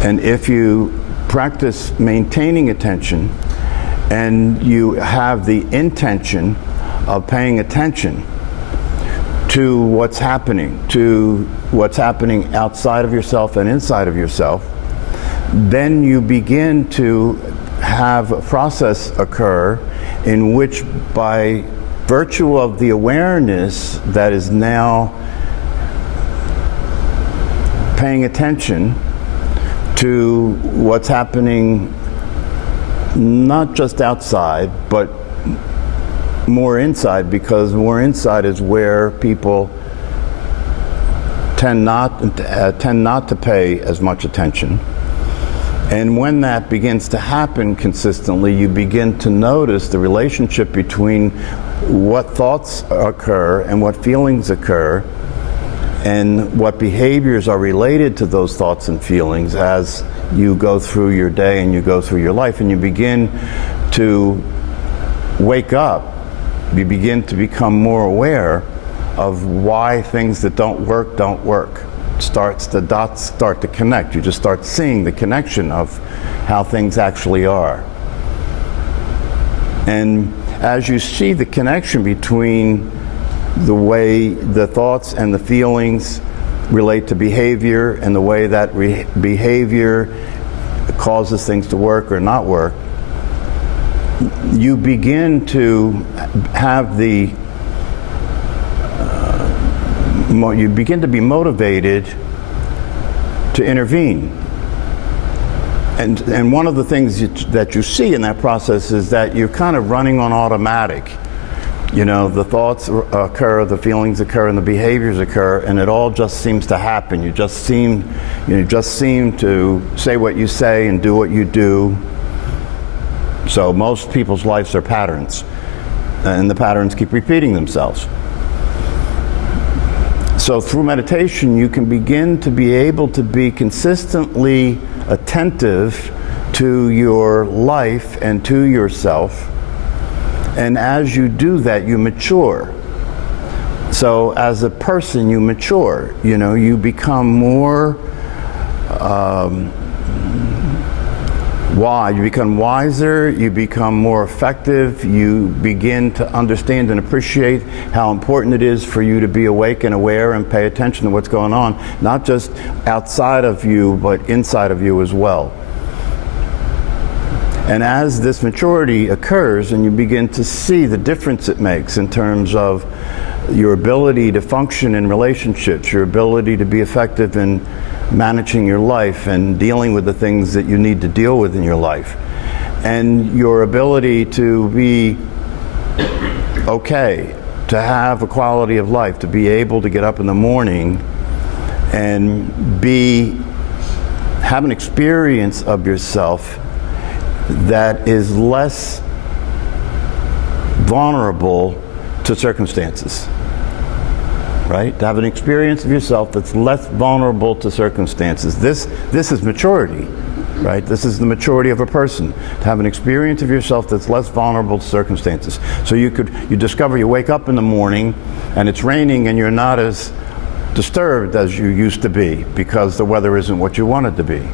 And if you practice maintaining attention and you have the intention of paying attention to what's happening outside of yourself and inside of yourself, then you begin to have a process occur in which, by virtue of the awareness that is now paying attention to what's happening not just outside, but more inside, because more inside is where people tend not to pay as much attention. And when that begins to happen consistently, you begin to notice the relationship between what thoughts occur and what feelings occur, and what behaviors are related to those thoughts and feelings as you go through your day and you go through your life, and you begin to wake up. You begin to become more aware of why things that don't work. The dots start to connect. You just start seeing the connection of how things actually are. And as you see the connection between the way the thoughts and the feelings relate to behavior, and the way that behavior causes things to work or not work, you begin to have you begin to be motivated to intervene. And one of the things that you see in that process is that you're kind of running on automatic. You know, the thoughts occur, the feelings occur, and the behaviors occur, and it all just seems to happen. You just seem to say what you say and do what you do. So most people's lives are patterns, and the patterns keep repeating themselves. So through meditation, you can begin to be able to be consistently attentive to your life and to yourself. And as you do that, you mature. So as a person, you mature. You know, you become more you become wiser, you become more effective, you begin to understand and appreciate how important it is for you to be awake and aware and pay attention to what's going on, not just outside of you, but inside of you as well. And as this maturity occurs and you begin to see the difference it makes in terms of your ability to function in relationships, your ability to be effective in managing your life and dealing with the things that you need to deal with in your life, and your ability to be okay, to have a quality of life, to be able to get up in the morning and have an experience of yourself that is less vulnerable to circumstances. Right? To have an experience of yourself that's less vulnerable to circumstances. This is maturity, right? This is the maturity of a person. To have an experience of yourself that's less vulnerable to circumstances. So you discover you wake up in the morning and it's raining and you're not as disturbed as you used to be because the weather isn't what you want it to be.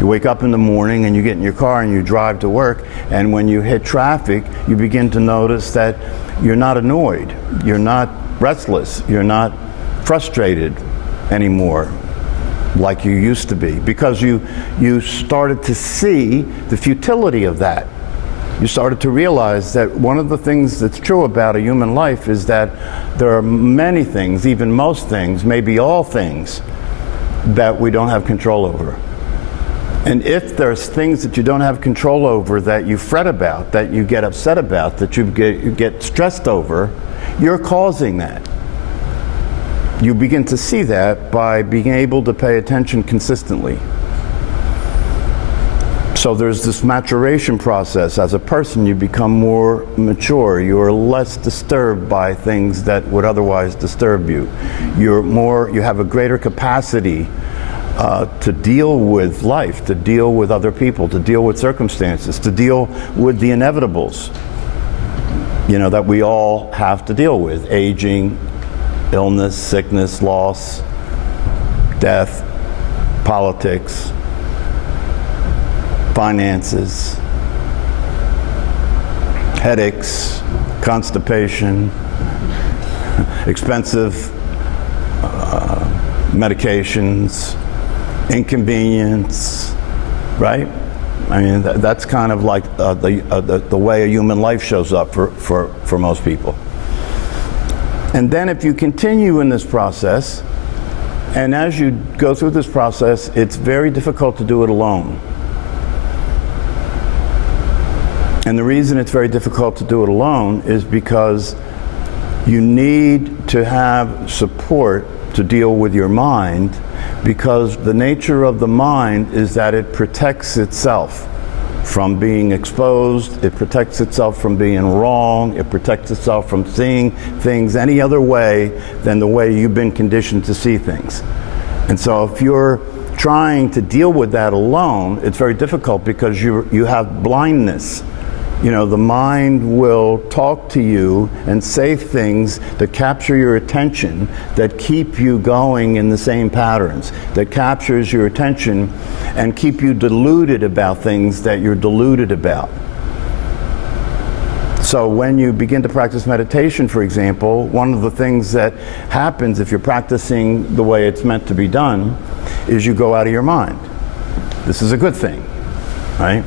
You wake up in the morning and you get in your car and you drive to work, and when you hit traffic, you begin to notice that you're not annoyed, you're not restless, you're not frustrated anymore like you used to be, because you started to see the futility of that. You started to realize that one of the things that's true about a human life is that there are many things, even most things, maybe all things, that we don't have control over. And if there's things that you don't have control over, that you fret about, that you get upset about, that you get stressed over, you're causing that. You begin to see that by being able to pay attention consistently. So there's this maturation process. As a person, you become more mature. You're less disturbed by things that would otherwise disturb you. You have a greater capacity to deal with life, to deal with other people, to deal with circumstances, to deal with the inevitables, that we all have to deal with: aging, illness, sickness, loss, death, politics, finances, headaches, constipation, expensive medications, inconvenience, right? I mean, that's kind of like the way a human life shows up for most people. And then if you continue in this process, and as you go through this process, it's very difficult to do it alone. And the reason it's very difficult to do it alone is because you need to have support to deal with your mind, because the nature of the mind is that it protects itself from being exposed, it protects itself from being wrong, it protects itself from seeing things any other way than the way you've been conditioned to see things. And so if you're trying to deal with that alone, it's very difficult because you have blindness. You know, the mind will talk to you and say things that capture your attention, that keep you going in the same patterns, that captures your attention and keep you deluded about things that you're deluded about. So when you begin to practice meditation, for example, one of the things that happens if you're practicing the way it's meant to be done is you go out of your mind. This is a good thing, right?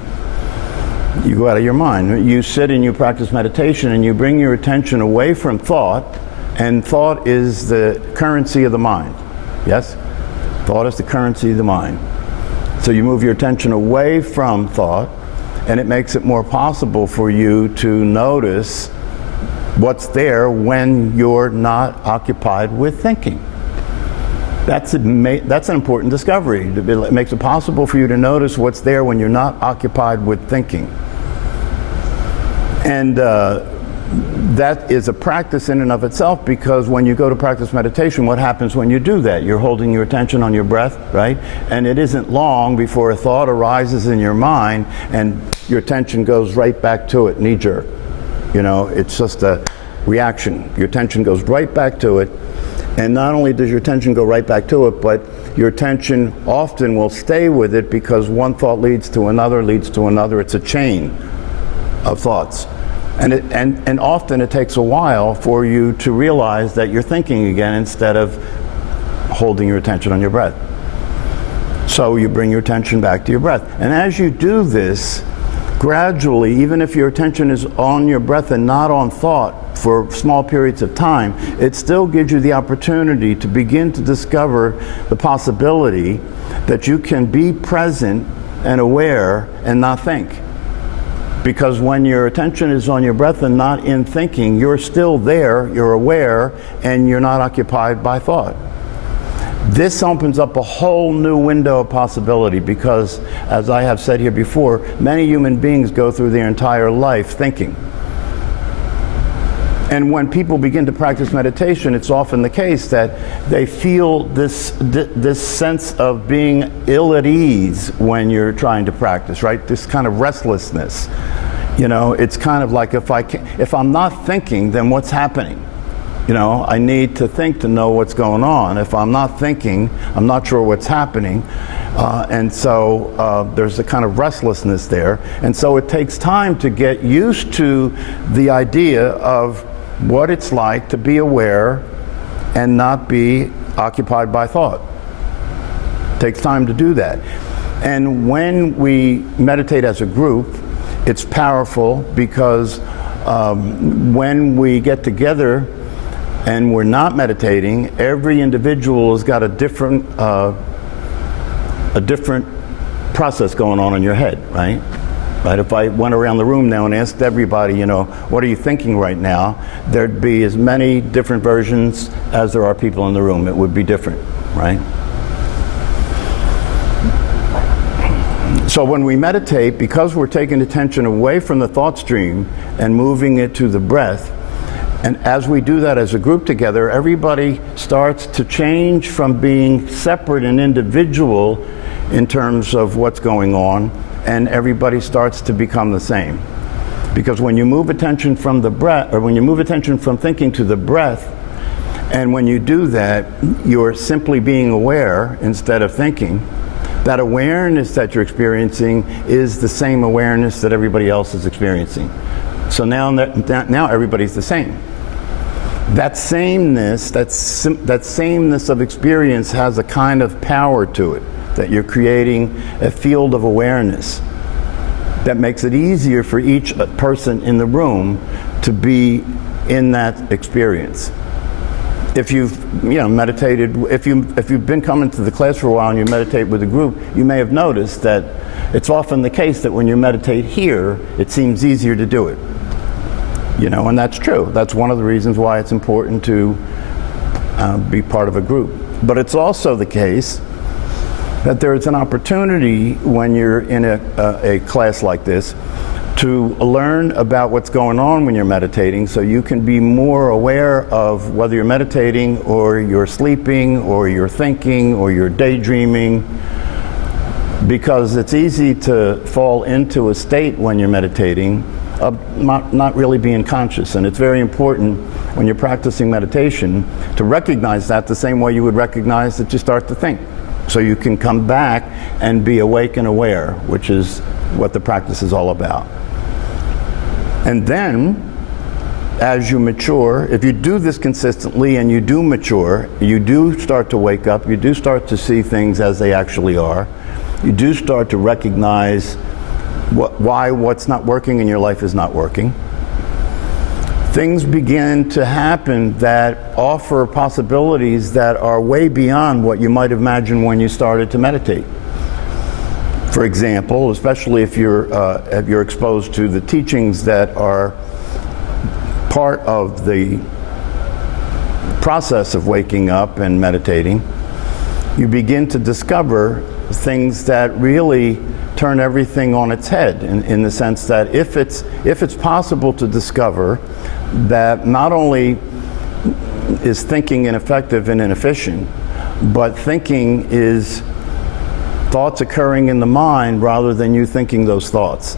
You go out of your mind. You sit and you practice meditation and you bring your attention away from thought, and thought is the currency of the mind. Yes? Thought is the currency of the mind. So you move your attention away from thought, and it makes it more possible for you to notice what's there when you're not occupied with thinking. That's an important discovery. It makes it possible for you to notice what's there when you're not occupied with thinking. And that is a practice in and of itself, because when you go to practice meditation, what happens when you do that? You're holding your attention on your breath, right? And it isn't long before a thought arises in your mind and your attention goes right back to it, knee-jerk. You know, it's just a reaction. Your attention goes right back to it. And not only does your attention go right back to it, but your attention often will stay with it because one thought leads to another, leads to another. It's a chain of thoughts. And often it takes a while for you to realize that you're thinking again instead of holding your attention on your breath. So you bring your attention back to your breath. And as you do this, gradually, even if your attention is on your breath and not on thought for small periods of time, it still gives you the opportunity to begin to discover the possibility that you can be present and aware and not think. Because when your attention is on your breath and not in thinking, you're still there, you're aware, and you're not occupied by thought. This opens up a whole new window of possibility, because, as I have said here before, many human beings go through their entire life thinking. And when people begin to practice meditation, it's often the case that they feel this sense of being ill at ease when you're trying to practice, right? This kind of restlessness. You know, it's kind of like if I'm not thinking, then what's happening? You know, I need to think to know what's going on. If I'm not thinking, I'm not sure what's happening. And so there's a kind of restlessness there. And so it takes time to get used to the idea of what it's like to be aware and not be occupied by thought. It takes time to do that. And when we meditate as a group, it's powerful because when we get together and we're not meditating, every individual has got a different process going on in your head, right? Right? If I went around the room now and asked everybody, you know, what are you thinking right now? There'd be as many different versions as there are people in the room. It would be different, right? So when we meditate, because we're taking attention away from the thought stream and moving it to the breath, and as we do that as a group together, everybody starts to change from being separate and individual in terms of what's going on, and everybody starts to become the same. Because when you move attention from the breath, or when you move attention from thinking to the breath, and when you do that, you're simply being aware instead of thinking, That awareness that you're experiencing is the same awareness that everybody else is experiencing. So now everybody's the same. That sameness, that sameness of experience has a kind of power to it, that you're creating a field of awareness that makes it easier for each person in the room to be in that experience. If you've meditated, if you've been coming to the class for a while and you meditate with a group, you may have noticed that it's often the case that when you meditate here, it seems easier to do it. And that's true. That's one of the reasons why it's important to be part of a group. But it's also the case that there is an opportunity when you're in a class like this to learn about what's going on when you're meditating, so you can be more aware of whether you're meditating or you're sleeping or you're thinking or you're daydreaming, because it's easy to fall into a state when you're meditating of not really being conscious. And it's very important when you're practicing meditation to recognize that the same way you would recognize that you start to think, so you can come back and be awake and aware, which is what the practice is all about. And then, as you mature, if you do this consistently and you do mature, you do start to wake up, you do start to see things as they actually are, you do start to recognize why what's not working in your life is not working. Things begin to happen that offer possibilities that are way beyond what you might imagine when you started to meditate. For example, especially if you're exposed to the teachings that are part of the process of waking up and meditating, you begin to discover things that really turn everything on its head, in the sense that if it's possible to discover that not only is thinking ineffective and inefficient, but thinking is thoughts occurring in the mind rather than you thinking those thoughts.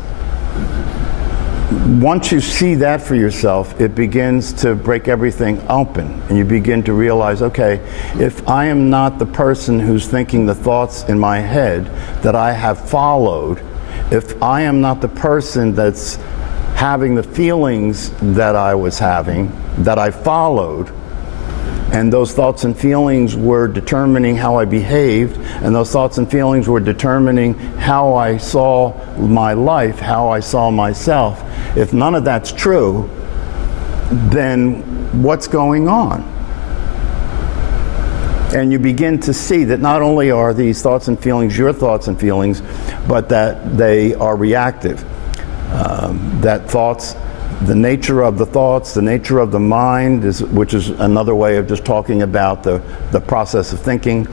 Once you see that for yourself, it begins to break everything open, and you begin to realize, okay, if I am not the person who's thinking the thoughts in my head that I have followed, if I am not the person that's having the feelings that I was having, that I followed, and those thoughts and feelings were determining how I behaved, and those thoughts and feelings were determining how I saw my life, how I saw myself. If none of that's true, then what's going on? And you begin to see that not only are these thoughts and feelings your thoughts and feelings, but that they are reactive. That thoughts, the nature of the thoughts, the nature of the mind, which is another way of just talking about the process of thinking.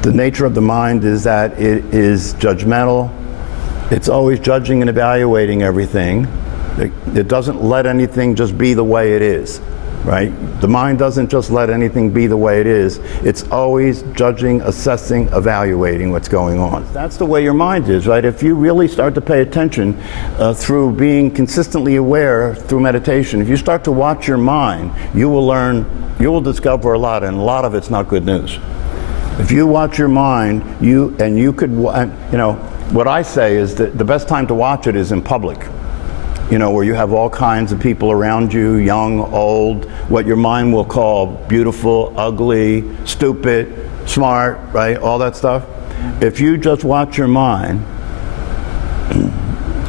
The nature of the mind is that it is judgmental. It's always judging and evaluating everything. It doesn't let anything just be the way it is, right? The mind doesn't just let anything be the way it is. It's always judging, assessing, evaluating what's going on. That's the way your mind is, right? If you really start to pay attention through being consistently aware through meditation, if you start to watch your mind, you will discover a lot, and a lot of it's not good news. If you watch your mind, what I say is that the best time to watch it is in public. Where you have all kinds of people around you, young, old, what your mind will call beautiful, ugly, stupid, smart, right? All that stuff. If you just watch your mind,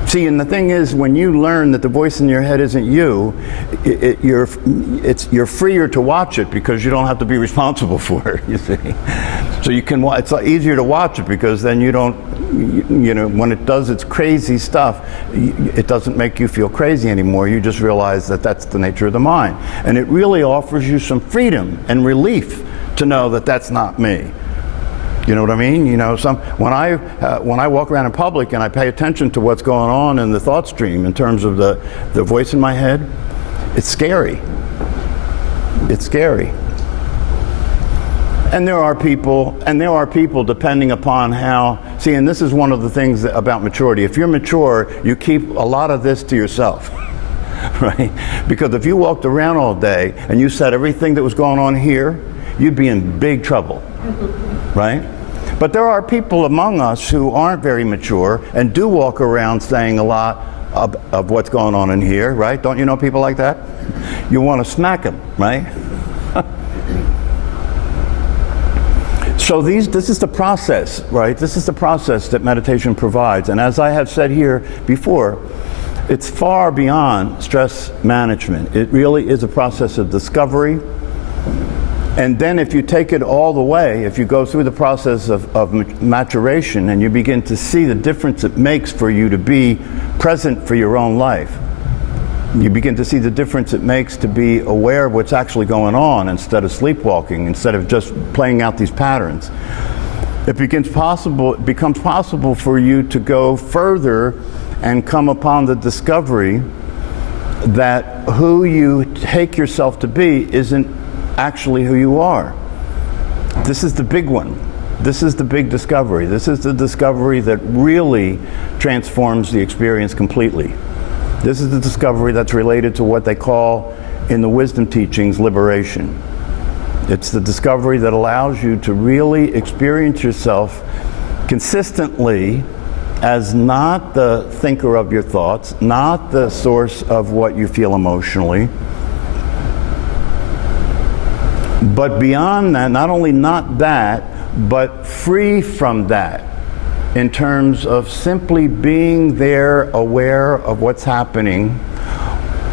see, and the thing is, when you learn that the voice in your head isn't you, you're freer to watch it because you don't have to be responsible for it, you see. So you can, it's easier to watch it because then you don't, when it does its crazy stuff, it doesn't make you feel crazy anymore. You just realize that that's the nature of the mind. And it really offers you some freedom and relief to know that that's not me. You know what I mean? When I walk around in public and I pay attention to what's going on in the thought stream in terms of the voice in my head, it's scary. It's scary. And there are people, depending upon how, see, and this is one of the things about maturity. If you're mature, you keep a lot of this to yourself, right? Because if you walked around all day and you said everything that was going on here, you'd be in big trouble, right? But there are people among us who aren't very mature and do walk around saying a lot of what's going on in here, right? Don't you know people like that? You want to smack them, right? So this is the process, right? This is the process that meditation provides. And as I have said here before, it's far beyond stress management. It really is a process of discovery. And then if you take it all the way, if you go through the process of maturation and you begin to see the difference it makes for you to be present for your own life, you begin to see the difference it makes to be aware of what's actually going on instead of sleepwalking, instead of just playing out these patterns. It becomes possible for you to go further and come upon the discovery that who you take yourself to be isn't actually who you are. This is the big one. This is the big discovery. This is the discovery that really transforms the experience completely. This is the discovery that's related to what they call in the wisdom teachings liberation. It's the discovery that allows you to really experience yourself consistently as not the thinker of your thoughts, not the source of what you feel emotionally, but beyond that, not only not that, but free from that, in terms of simply being there, aware of what's happening,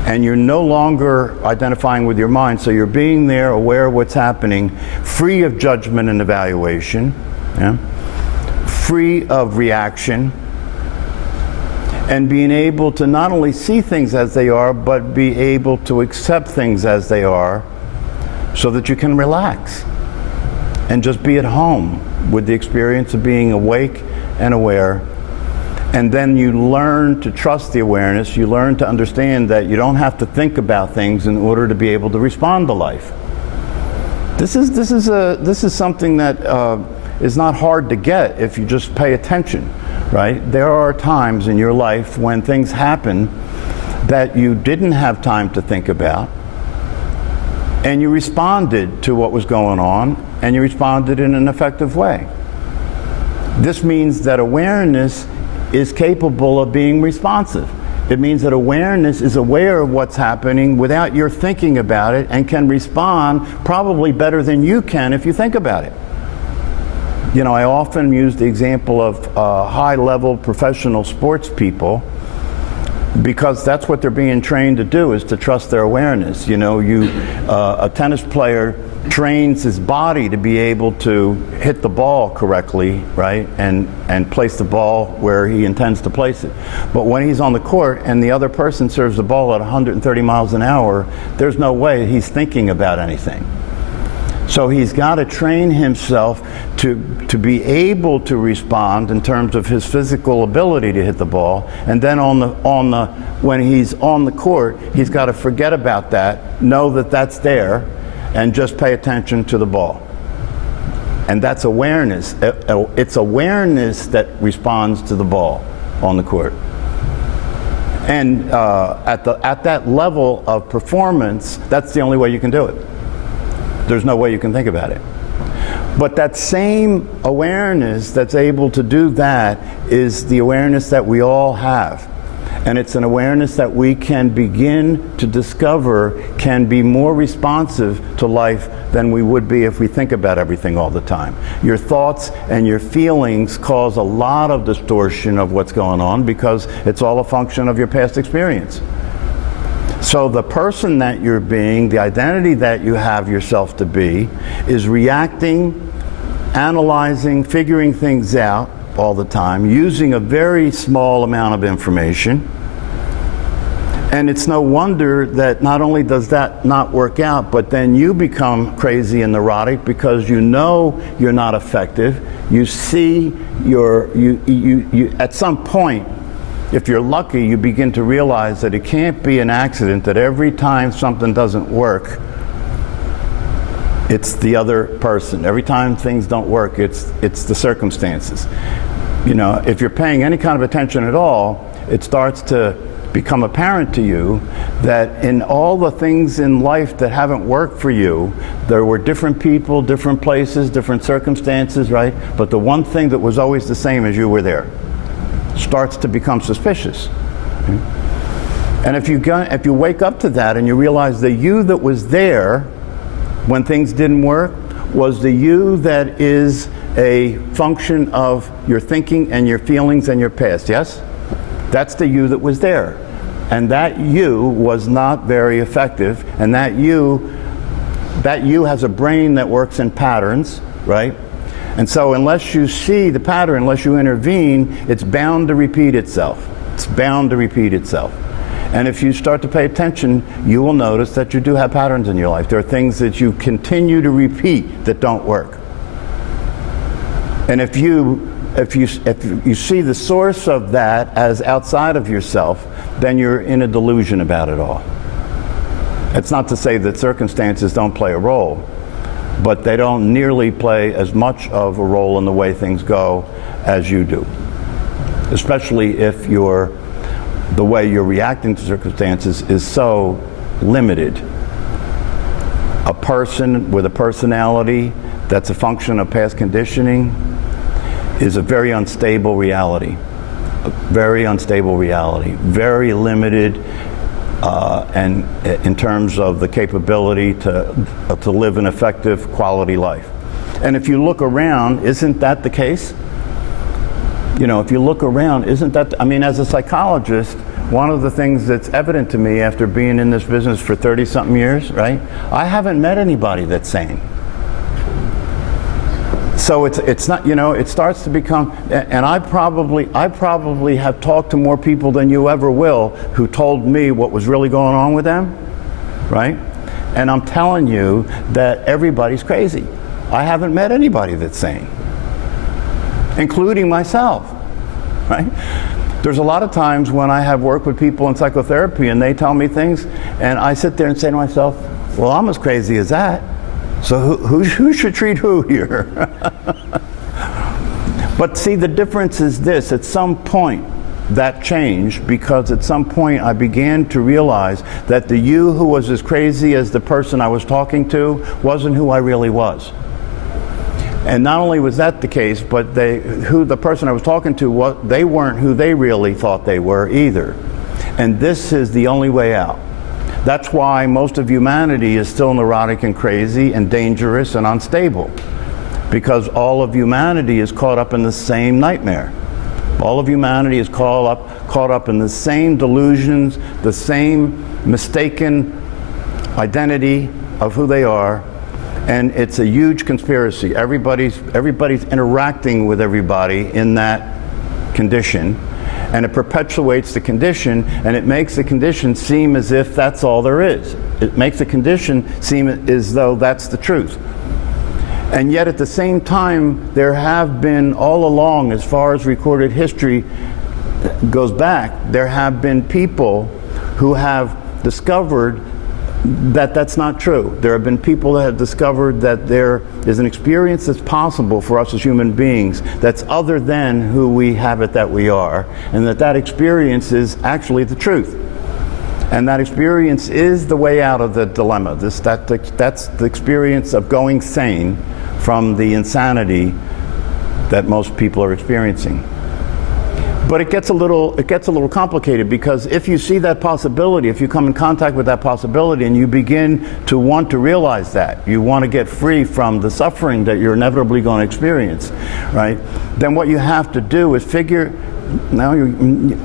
and you're no longer identifying with your mind, so you're being there, aware of what's happening, free of judgment and evaluation, yeah? Free of reaction, and being able to not only see things as they are, but be able to accept things as they are, so that you can relax and just be at home with the experience of being awake and aware. And then you learn to trust the awareness. You learn to understand that you don't have to think about things in order to be able to respond to life. This is something that is not hard to get if you just pay attention, right? There are times in your life when things happen that you didn't have time to think about, and you responded to what was going on, and you responded in an effective way. This means that awareness is capable of being responsive. It means that awareness is aware of what's happening without your thinking about it, and can respond probably better than you can if you think about it. You know, I often use the example of high-level professional sports people, because that's what they're being trained to do, is to trust their awareness. You know, a tennis player trains his body to be able to hit the ball correctly, right, and place the ball where he intends to place it. But when he's on the court and the other person serves the ball at 130 miles an hour, there's no way he's thinking about anything. So he's got to train himself to be able to respond in terms of his physical ability to hit the ball, and then when he's on the court, he's got to forget about that, know that that's there, and just pay attention to the ball. And that's awareness. It's awareness that responds to the ball on the court. And at that level of performance, that's the only way you can do it. There's no way you can think about it. But that same awareness that's able to do that is the awareness that we all have. And it's an awareness that we can begin to discover can be more responsive to life than we would be if we think about everything all the time. Your thoughts and your feelings cause a lot of distortion of what's going on, because it's all a function of your past experience. So the person that you're being, the identity that you have yourself to be, is reacting, analyzing, figuring things out all the time, using a very small amount of information. And it's no wonder that not only does that not work out, but then you become crazy and neurotic, because you know you're not effective. You see at some point, if you're lucky, you begin to realize that it can't be an accident, that every time something doesn't work, it's the other person. Every time things don't work, it's the circumstances. You know, if you're paying any kind of attention at all, it starts to become apparent to you that in all the things in life that haven't worked for you, there were different people, different places, different circumstances, right? But the one thing that was always the same as you were there starts to become suspicious. Okay? And if you wake up to that and you realize the you that was there when things didn't work was the you that is a function of your thinking and your feelings and your past, yes? That's the you that was there. And that you was not very effective, and that you has a brain that works in patterns, right? And so unless you see the pattern, unless you intervene, it's bound to repeat itself. It's bound to repeat itself. And if you start to pay attention, you will notice that you do have patterns in your life. There are things that you continue to repeat that don't work. And if you see the source of that as outside of yourself, then you're in a delusion about it all. It's not to say that circumstances don't play a role, but they don't nearly play as much of a role in the way things go as you do. Especially if the way you're reacting to circumstances is so limited. A person with a personality that's a function of past conditioning is a very unstable reality. A very unstable reality. Very limited and in terms of the capability to live an effective quality life. And if you look around, isn't that the case? You know, if you look around, isn't that, I mean, as a psychologist, one of the things that's evident to me after being in this business for 30-something years, right? I haven't met anybody that's sane. So it's not, you know, it starts to become, and I probably have talked to more people than you ever will who told me what was really going on with them, right? And I'm telling you that everybody's crazy. I haven't met anybody that's sane, including myself, right? There's a lot of times when I have worked with people in psychotherapy and they tell me things and I sit there and say to myself, well, I'm as crazy as that. So who should treat who here? But see, the difference is this. At some point, that changed because at some point I began to realize that the you who was as crazy as the person I was talking to wasn't who I really was. And not only was that the case, but the person I was talking to, they weren't who they really thought they were either. And this is the only way out. That's why most of humanity is still neurotic and crazy and dangerous and unstable. Because all of humanity is caught up in the same nightmare. All of humanity is caught up in the same delusions, the same mistaken identity of who they are. And it's a huge conspiracy. Everybody's interacting with everybody in that condition. And it perpetuates the condition, and it makes the condition seem as if that's all there is. It makes the condition seem as though that's the truth. And yet at the same time, there have been all along, as far as recorded history goes back, there have been people who have discovered that that's not true. There have been people that have discovered that there is an experience that's possible for us as human beings that's other than who we have it that we are, and that experience is actually the truth. And that experience is the way out of the dilemma. That's the experience of going sane from the insanity that most people are experiencing. But it gets a little complicated, because if you see that possibility, if you come in contact with that possibility and you begin to want to realize that, you want to get free from the suffering that you're inevitably going to experience, right? Then what you have to do is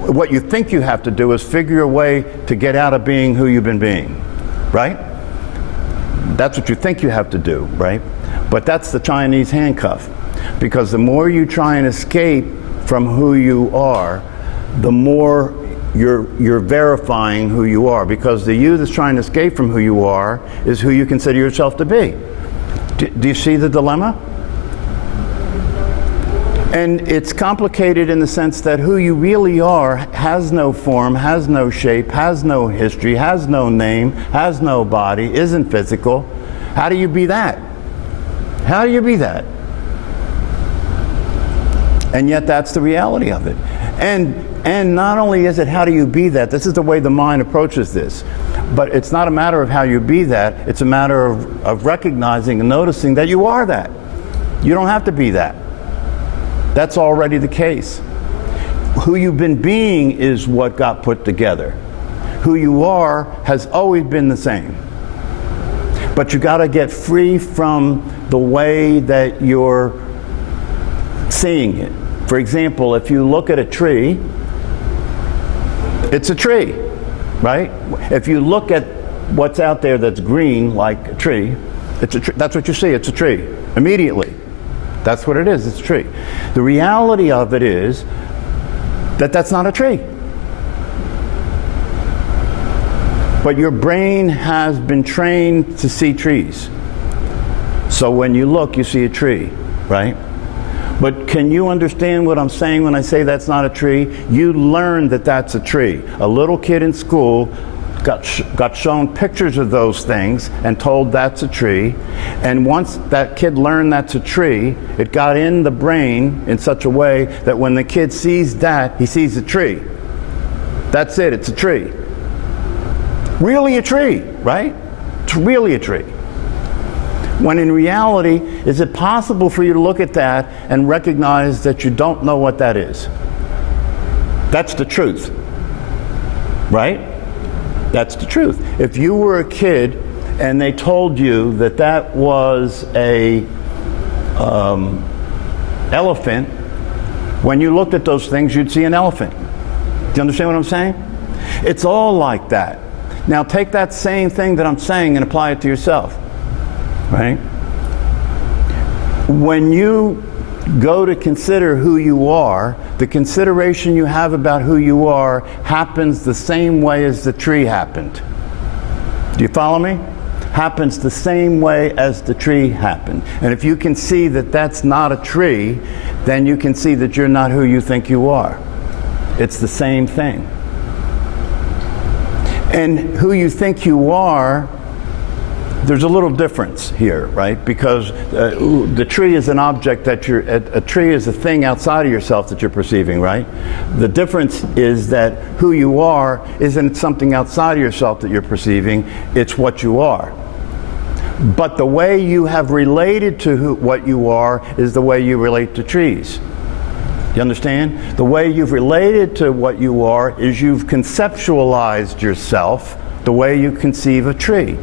what you think you have to do is figure a way to get out of being who you've been being, right? That's what you think you have to do, right? But that's the Chinese handcuff, because the more you try and escape from who you are, the more you're verifying who you are, because the you that's trying to escape from who you are is who you consider yourself to be. Do you see the dilemma? And it's complicated in the sense that who you really are has no form, has no shape, has no history, has no name, has no body, isn't physical. How do you be that? How do you be that? And yet that's the reality of it. And not only is it how do you be that, this is the way the mind approaches this, but it's not a matter of how you be that, it's a matter of recognizing and noticing that you are that. You don't have to be that. That's already the case. Who you've been being is what got put together. Who you are has always been the same. But you got to get free from the way that you're seeing it. For example, if you look at a tree, it's a tree, right? If you look at what's out there that's green, like a tree, it's a tree. That's what you see, it's a tree, immediately. That's what it is, it's a tree. The reality of it is that that's not a tree. But your brain has been trained to see trees. So when you look, you see a tree, right? But can you understand what I'm saying when I say that's not a tree? You learn that that's a tree. A little kid in school got shown pictures of those things and told that's a tree. And once that kid learned that's a tree, it got in the brain in such a way that when the kid sees that, he sees a tree. That's it, it's a tree. Really a tree, right? It's really a tree. When in reality, is it possible for you to look at that and recognize that you don't know what that is? That's the truth, right? That's the truth. If you were a kid and they told you that that was a elephant, when you looked at those things, you'd see an elephant. Do you understand what I'm saying? It's all like that. Now take that same thing that I'm saying and apply it to yourself. Right? When you go to consider who you are, the consideration you have about who you are happens the same way as the tree happened. Do you follow me? Happens the same way as the tree happened. And if you can see that that's not a tree, then you can see that you're not who you think you are. It's the same thing. And who you think you are, there's a little difference here, right? Because the tree is an object that a tree is a thing outside of yourself that you're perceiving, right? The difference is that who you are isn't something outside of yourself that you're perceiving, it's what you are. But the way you have related to what you are is the way you relate to trees. You understand? The way you've related to what you are is you've conceptualized yourself the way you conceive a tree.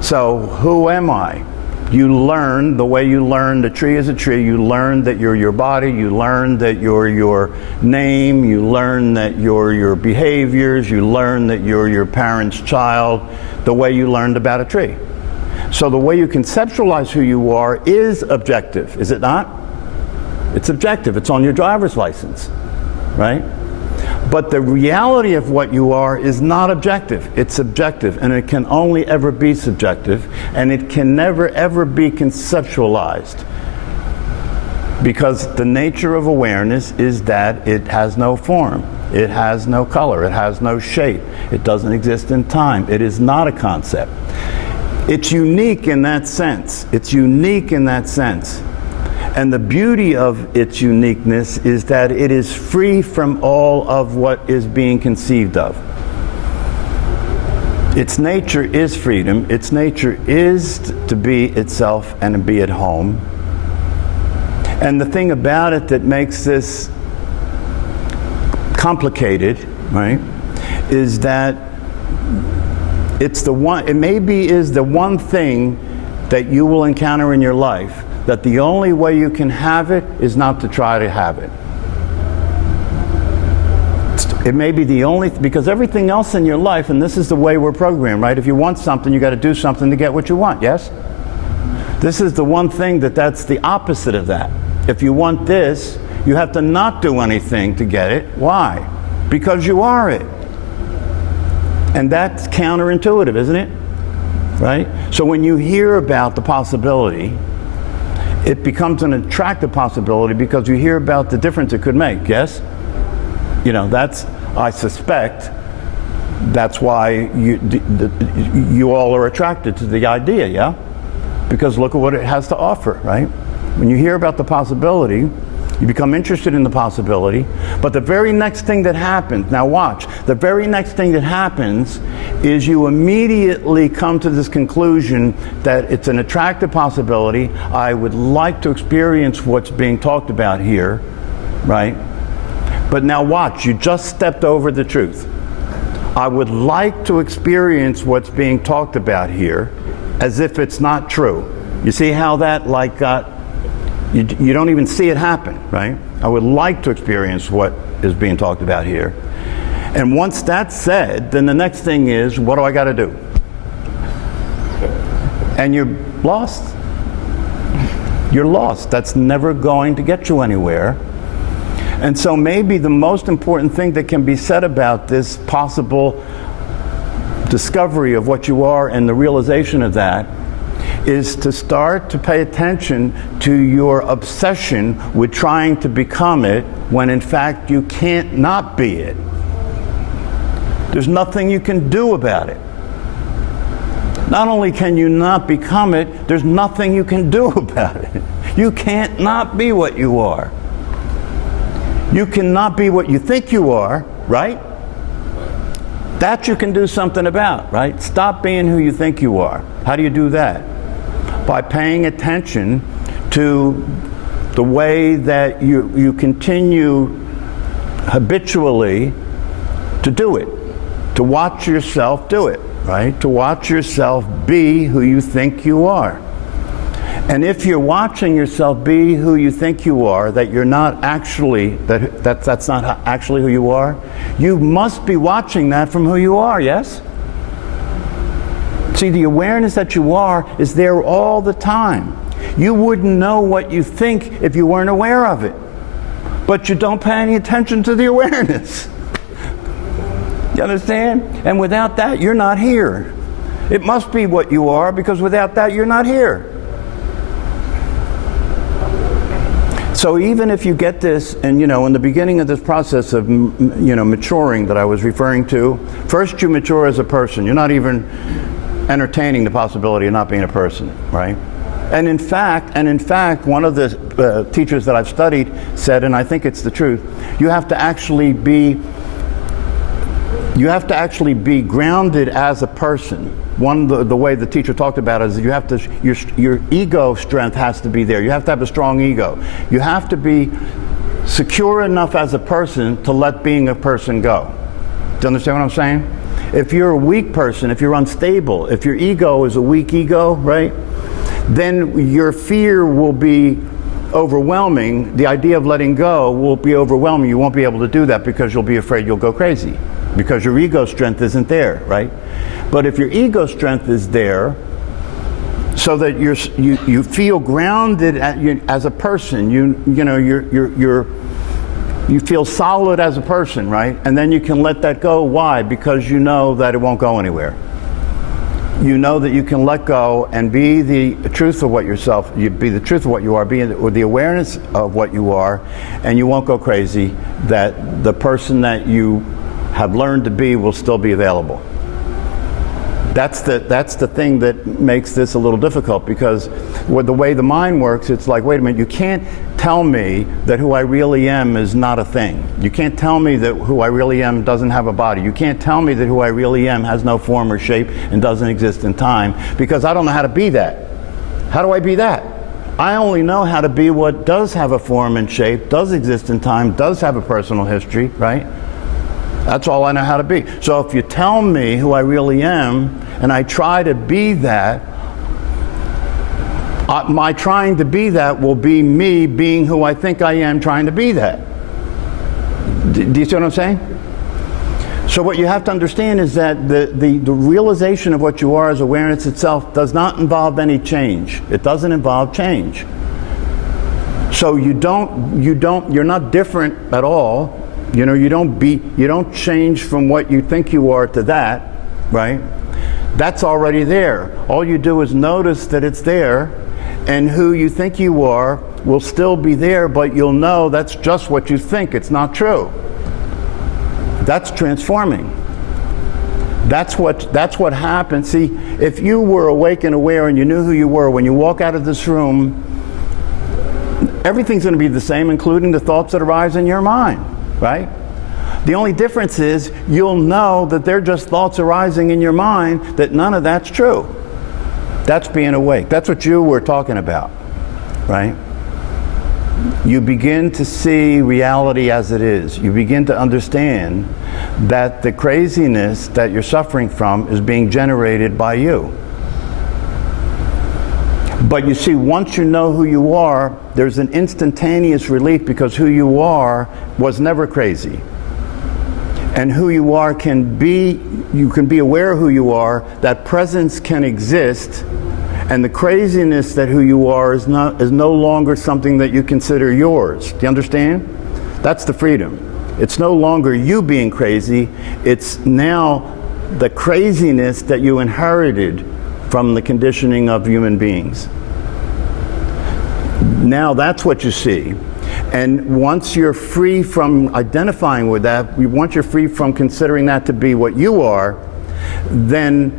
So, who am I? You learn the way you learn the tree is a tree. You learn that you're your body. You learn that you're your name. You learn that you're your behaviors. You learn that you're your parent's child, the way you learned about a tree. So the way you conceptualize who you are is objective, is it not? It's objective. It's on your driver's license, right? But the reality of what you are is not objective. It's subjective, and it can only ever be subjective, and it can never ever be conceptualized. Because the nature of awareness is that it has no form, it has no color, it has no shape, it doesn't exist in time, it is not a concept. It's unique in that sense. It's unique in that sense. And the beauty of its uniqueness is that it is free from all of what is being conceived of. Its nature is freedom. Its nature is to be itself and to be at home. And the thing about it that makes this complicated, right, is that it's the one, it maybe is the one thing that you will encounter in your life that the only way you can have it is not to try to have it. It may be the only, because everything else in your life, and this is the way we're programmed, right? If you want something, you got to do something to get what you want, yes? This is the one thing that's the opposite of that. If you want this, you have to not do anything to get it. Why? Because you are it. And that's counterintuitive, isn't it? Right? So when you hear about the possibility, it becomes an attractive possibility because you hear about the difference it could make, yes? You know, that's, I suspect, that's why you all are attracted to the idea, yeah? Because look at what it has to offer, right? When you hear about the possibility, You become interested in the possibility, but the very next thing that happens, now watch, the very next thing that happens is you immediately come to this conclusion that it's an attractive possibility. I would like to experience what's being talked about here, right? But now watch, you just stepped over the truth. I would like to experience what's being talked about here as if it's not true. You see how that like got, you don't even see it happen, right? I would like to experience what is being talked about here. And once that's said, then the next thing is, what do I got to do? And you're lost. You're lost. That's never going to get you anywhere. And so maybe the most important thing that can be said about this possible discovery of what you are and the realization of that is to start to pay attention to your obsession with trying to become it when in fact you can't not be it. There's nothing you can do about it. Not only can you not become it, there's nothing you can do about it. You can't not be what you are. You cannot be what you think you are, right? That you can do something about, right? Stop being who you think you are. How do you do that? By paying attention to the way that you continue habitually to do it, to watch yourself do it, right? To watch yourself be who you think you are. And if you're watching yourself be who you think you are, that you're not actually, that's not actually who you are, you must be watching that from who you are, yes? See, the awareness that you are is there all the time. You wouldn't know what you think if you weren't aware of it. But you don't pay any attention to the awareness. You understand? And without that, you're not here. It must be what you are, because without that, you're not here. So even if you get this, and in the beginning of this process of maturing that I was referring to, first you mature as a person. You're not even entertaining the possibility of not being a person, right? And in fact, one of the teachers that I've studied said, and I think it's the truth, you have to actually be grounded as a person. The way the teacher talked about it is you have to, your ego strength has to be there. You have to have a strong ego. You have to be secure enough as a person to let being a person go. Do you understand what I'm saying? If you're a weak person, if you're unstable, if your ego is a weak ego, right, then your fear will be overwhelming. The idea of letting go will be overwhelming. You won't be able to do that because you'll be afraid you'll go crazy, because your ego strength isn't there, right? But if your ego strength is there, so that you feel grounded as a person, you feel solid as a person, right? And then you can let that go. Why? Because you know that it won't go anywhere. You know that you can let go and be the truth of what yourself, you be the truth of what you are, be the awareness of what you are, and you won't go crazy, that the person that you have learned to be will still be available. That's the thing that makes this a little difficult, because with the way the mind works, it's like, wait a minute, you can't tell me that who I really am is not a thing. You can't tell me that who I really am doesn't have a body. You can't tell me that who I really am has no form or shape and doesn't exist in time, because I don't know how to be that. How do I be that? I only know how to be what does have a form and shape, does exist in time, does have a personal history, right? That's all I know how to be. So if you tell me who I really am, and I try to be that, my trying to be that will be me being who I think I am trying to be that. Do you see what I'm saying? So what you have to understand is that the realization of what you are as awareness itself does not involve any change. It doesn't involve change. So you're not different at all. You don't change from what you think you are to that, right? That's already there. All you do is notice that it's there, and who you think you are will still be there, but you'll know that's just what you think. It's not true. That's transforming. That's what happens. See, if you were awake and aware and you knew who you were, when you walk out of this room, Everything's going to be the same, including the thoughts that arise in your mind, right? The only difference is you'll know that they're just thoughts arising in your mind, that none of that's true. That's being awake. That's what you were talking about, right? You begin to see reality as it is. You begin to understand that the craziness that you're suffering from is being generated by you. But you see, once you know who you are, there's an instantaneous relief, because who you are was never crazy. And who you are can be, you can be aware of who you are, that presence can exist, and the craziness that who you are is no longer something that you consider yours. Do you understand? That's the freedom. It's no longer you being crazy, it's now the craziness that you inherited from the conditioning of human beings. Now that's what you see. And once you're free from identifying with that, once you're free from considering that to be what you are, then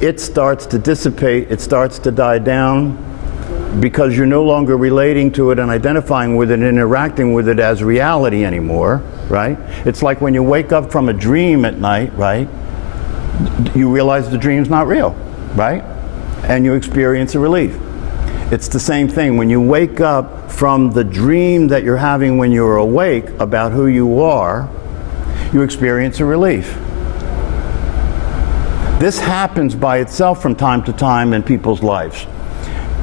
it starts to dissipate, it starts to die down, because you're no longer relating to it and identifying with it and interacting with it as reality anymore, right? It's like when you wake up from a dream at night, right? You realize the dream's not real, right? And you experience a relief. It's the same thing. When you wake up from the dream that you're having when you're awake about who you are, you experience a relief. This happens by itself from time to time in people's lives.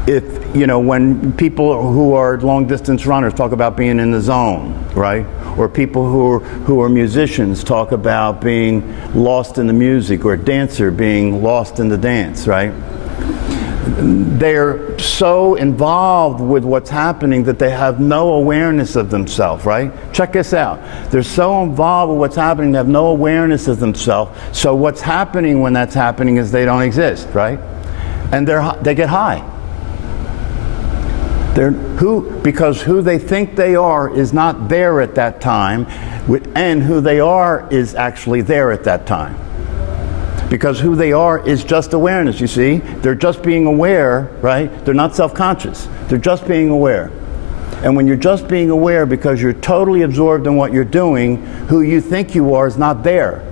If, you know, when people who are long distance runners talk about being in the zone, right? Or people who are musicians talk about being lost in the music, or a dancer being lost in the dance, right? They're so involved with what's happening that they have no awareness of themselves, right? Check this out. They're so involved with what's happening, they have no awareness of themselves. So what's happening when that's happening is they don't exist, right? And they get high. Because who they think they are is not there at that time, and who they are is actually there at that time. Because who they are is just awareness, you see? They're just being aware, right? They're not self-conscious. They're just being aware. And when you're just being aware because you're totally absorbed in what you're doing, who you think you are is not there.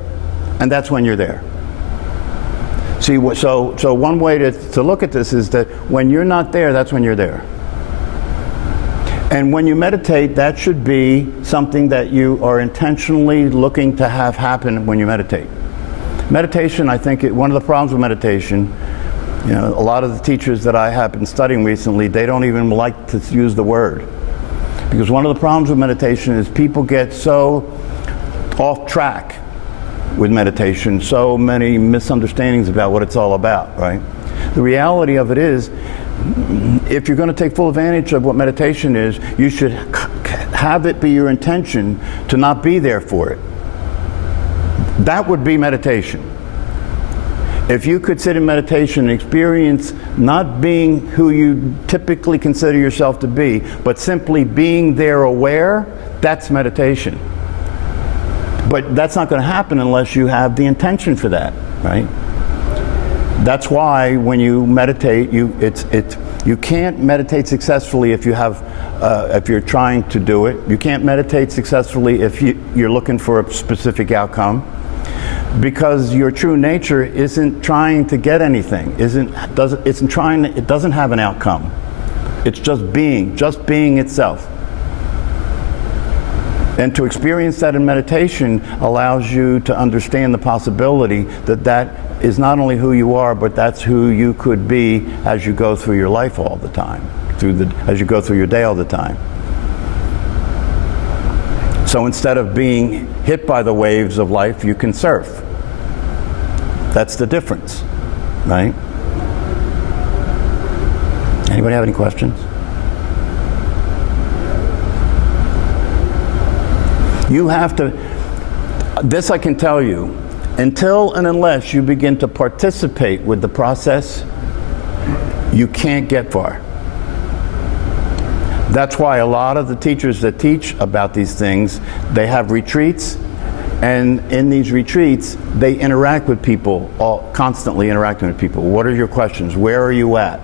And that's when you're there. See, so one way to look at this is that when you're not there, that's when you're there. And when you meditate, that should be something that you are intentionally looking to have happen when you meditate. Meditation, I think, one of the problems with meditation, you know, a lot of the teachers that I have been studying recently, they don't even like to use the word. Because one of the problems with meditation is people get so off track with meditation, so many misunderstandings about what it's all about, right? The reality of it is, if you're going to take full advantage of what meditation is, you should have it be your intention to not be there for it. That would be meditation. If you could sit in meditation and experience not being who you typically consider yourself to be, but simply being there aware, that's meditation. But that's not going to happen unless you have the intention for that, right? That's why when you meditate, you can't meditate successfully if you're trying to do it. You can't meditate successfully if you're looking for a specific outcome. Because your true nature isn't trying to get anything, it doesn't have an outcome. It's just being itself. And to experience that in meditation allows you to understand the possibility that that is not only who you are, but that's who you could be as you go through your life all the time, as you go through your day all the time. So instead of being hit by the waves of life, you can surf. That's the difference, right? Anybody have any questions? You have to, this I can tell you, until and unless you begin to participate with the process, you can't get far. That's why a lot of the teachers that teach about these things, they have retreats, and in these retreats, they interact with people, constantly interacting with people. What are your questions? Where are you at?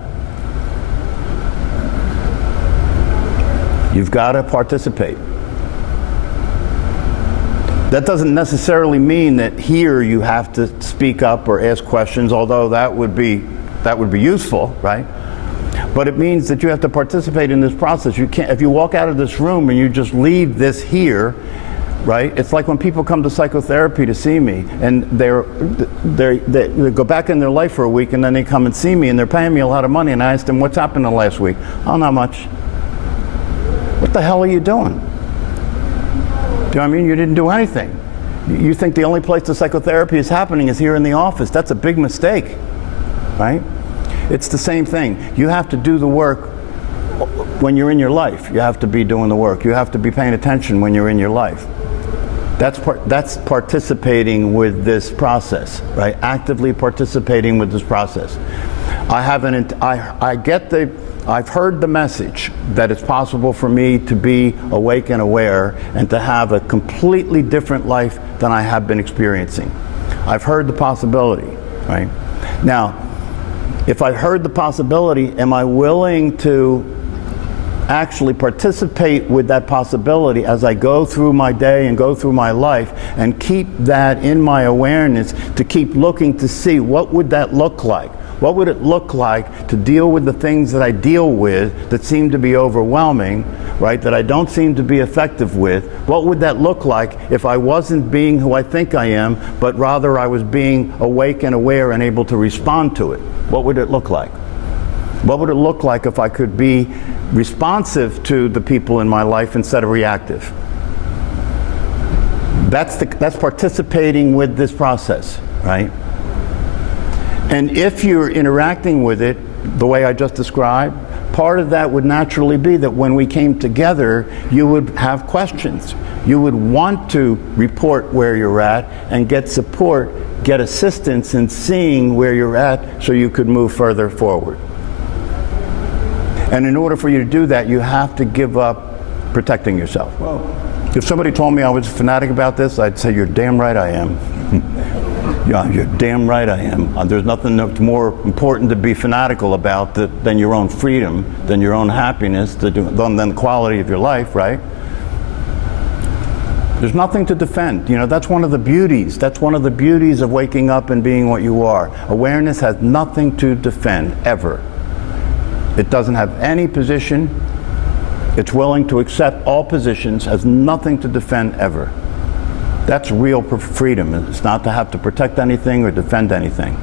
You've got to participate. That doesn't necessarily mean that here you have to speak up or ask questions, although that would be useful, right? But it means that you have to participate in this process. You can't, if you walk out of this room and you just leave this here, right? It's like when people come to psychotherapy to see me, and they go back in their life for a week, and then they come and see me, and they're paying me a lot of money, and I ask them, what's happened in the last week? Oh, not much. What the hell are you doing? Do you know what I mean? You didn't do anything. You think the only place the psychotherapy is happening is here in the office. That's a big mistake, right? It's the same thing. You have to do the work when you're in your life. You have to be doing the work. You have to be paying attention when you're in your life. That's participating with this process, right? Actively participating with this process. I've heard the message that it's possible for me to be awake and aware and to have a completely different life than I have been experiencing. I've heard the possibility, right? Now, if I've heard the possibility, am I willing to actually participate with that possibility as I go through my day and go through my life and keep that in my awareness, to keep looking to see what would that look like? What would it look like to deal with the things that I deal with that seem to be overwhelming, right, that I don't seem to be effective with? What would that look like if I wasn't being who I think I am, but rather I was being awake and aware and able to respond to it? What would it look like? What would it look like if I could be responsive to the people in my life instead of reactive? That's participating with this process, right? And if you're interacting with it the way I just described, part of that would naturally be that when we came together, you would have questions. You would want to report where you're at and get support, get assistance in seeing where you're at so you could move further forward. And in order for you to do that, you have to give up protecting yourself. Well, if somebody told me I was a fanatic about this, I'd say, you're damn right I am. Yeah, you're damn right I am. There's nothing that's more important to be fanatical about than your own freedom, than your own happiness, than the quality of your life, right? There's nothing to defend. You know, that's one of the beauties. That's one of the beauties of waking up and being what you are. Awareness has nothing to defend, ever. It doesn't have any position. It's willing to accept all positions, has nothing to defend, ever. That's real freedom. It's not to have to protect anything or defend anything.